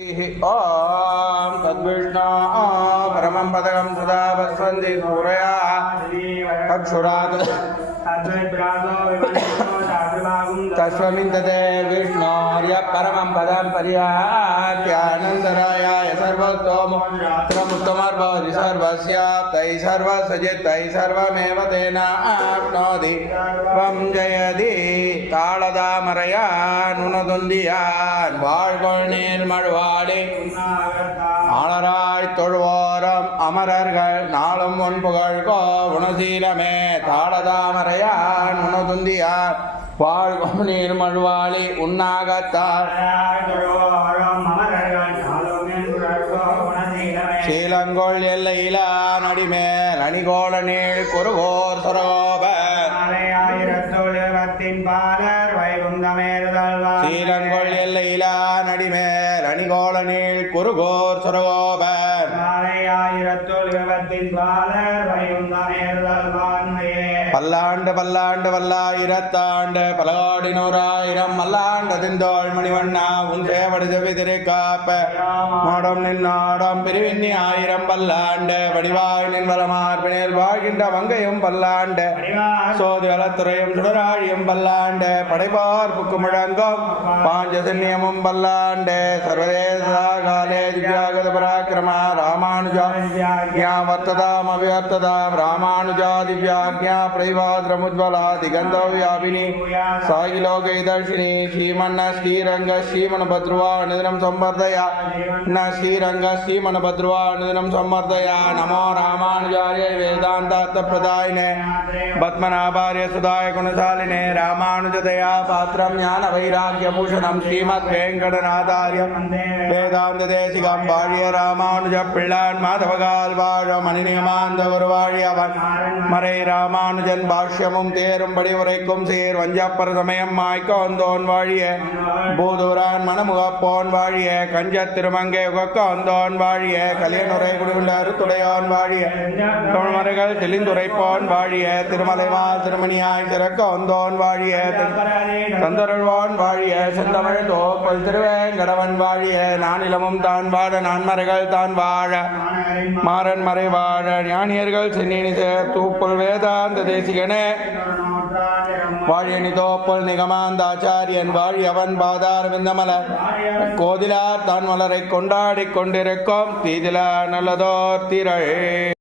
ओम तद्विष्णु परमं पदकं सदा वस्वन्ति सूरया अक्षुरात् तस्मिन्ते विष्णोर्य परमं पदं पर्यात्यानन्दरायाय सर्वोत्तमर्भवति सर्वस्याप्तै सर्वसजित्तै सर्वमेव तेनाप्नोति त्वं जयति ताळदामरया नुणदुन्दियान् வாழ்கொள்நீர் மழுவாளி ஆளராய் தொழுவோரம் அமரர்கள் நாளும் ஒன்புகழ்கோ உணசீலமே தாளதாமரையான் உணதுந்தியார் வாழ்கொள்நீர் மழுவாளி உண்ணாகத்தார் சீலங்கொள் எல்லையிலா நடிமேல் அணிகோள நீள் குருகோர் சரோப சீலங்கொள் எல்லையிலா நடிமேல் அணிகோள நீள் குருகோர் சரோப பல்லாண்டு பல்லாண்டு வல்லாயிரத்தாண்டு பலகோடி நூறாயிரம் மல்லாண்டு திந்தோள் மணிவண்ணா உன் சேவடு செவிதிரை காப்ப மாடம் நின்னாடம் பிரிவின்னி ஆயிரம் பல்லாண்டு வடிவாய் நின் வளமார்பினில் வாழ்கின்ற வங்கையும் பல்லாண்டு சோதி வளத்துறையும் சுடராழியும் பல்லாண்டு படைபார் புக்கு முழங்கும் பாஞ்சசன்யமும் பல்லாண்டு சர்வதேச காலே திவ்யாகத பராக்கிரமா ராமானுஜா வர்த்ததாம் அவிவர்த்ததாம் ராமானுஜா திவ்யாக்ஞா பிரைவாத்ரமுஜ்வலா திகந்தவ்யாபினி சாயிலோகைதர்ஷினி ஸ்ரீமன்ன ஸ்ரீரங்க ஸ்ரீமணபத்ருவா நிதினம் சம்பர்தயா ந ஸ்ரீரங்க ஸ்ரீமணபத்ருவா நிதினம் சம்பர்தயா நமோ ராமானுஜாய வேதாந்தார்த்த பிரதாயினே பத்மநாபார்ய சுதாய குணசாலினே ராமானுஜதயா பாத்திரம் ஞான வைராக்கிய பூஷணம் ஸ்ரீமத் வேங்கடநாதாரியம் வேதாந்த தேசிகம் வாழிய ராமானுஜ பிள்ளான் மாதவகால் வாழ மணிநியமாந்த ஒரு வாழியவன் மறை ராமானுஜன் பாஷ்யமும் தேரும்படி உரைக்கும் சேர் வஞ்சப்பர சமயம் மாய்க்க வந்தோன் வாழிய பூதூரான் மணமுகப்போன் வாழிய கஞ்ச திருமங்கை உகக்க வந்தோன் வாழிய கலியனுரை குடிவுள்ள அருத்துடையோன் வாழிய தமிழ்மறைகள் தெளிந்துரைப்போன் வாழிய திருமலைவால் திருமணியாய் திறக்க வந்தோன் வாழிய தந்தருள்வான் வாழிய செந்தமிழ் தோப்பல் திருவேங்கடவன் வாழிய நானிலமும் தான் வாழ நான்மறைகள் தான் வாழ மாறன் மறை வாழ ஞானியர்கள் சென்னினி சேர் தூப்புல் வேதாந்த தேசிகனே வாழியனி தோப்புல் நிகமாந்தாச்சாரியன் வாழியவன் பாதார் விந்தமலர் கோதிலார் தான் மலரை கொண்டாடி கொண்டிருக்கும் தீதிலா நல்லதோர் திரள்